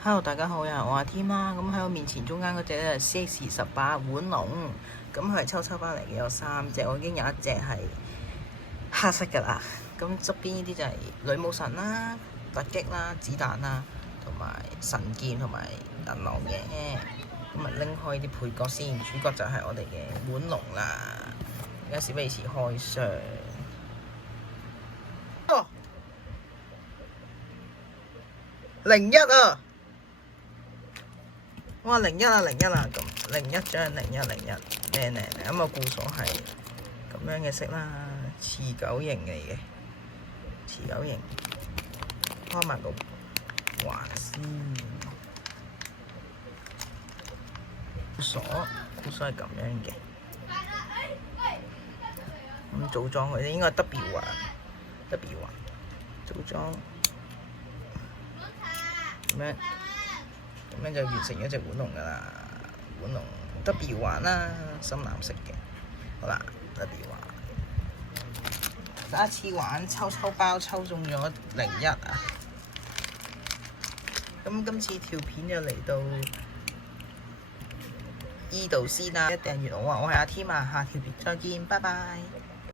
Hello，大家好，又係我阿添啦。咁喺我面前中間嗰隻咧係 CX28腕龍，咁佢係抽抽翻嚟嘅，有3隻，我已經有一隻係黑色㗎啦。咁側邊呢啲就係女武神啦、突擊啦、子彈啦，同埋神劍同埋銀狼嘅。咁啊拎開啲配角先，主角就係我哋嘅腕龍啦。而家事不宜遲，開箱。哦，01啊！哇，01啊，01啊，咁01張01靚靚，咁啊固鎖係咁樣嘅色啦，持久型嚟嘅，持久型，開埋個環先，固鎖係咁樣嘅，咁組裝佢應該係 W 環組裝，咁樣就完成咗隻腕龍㗎啦，腕龍 W 環啦，深藍色嘅，好啦 W 環，第一次玩抽包抽中咗01啊！咁今次條片就嚟到依度先啦，訂閱我啊，我係阿添啊，下條片再見，拜拜。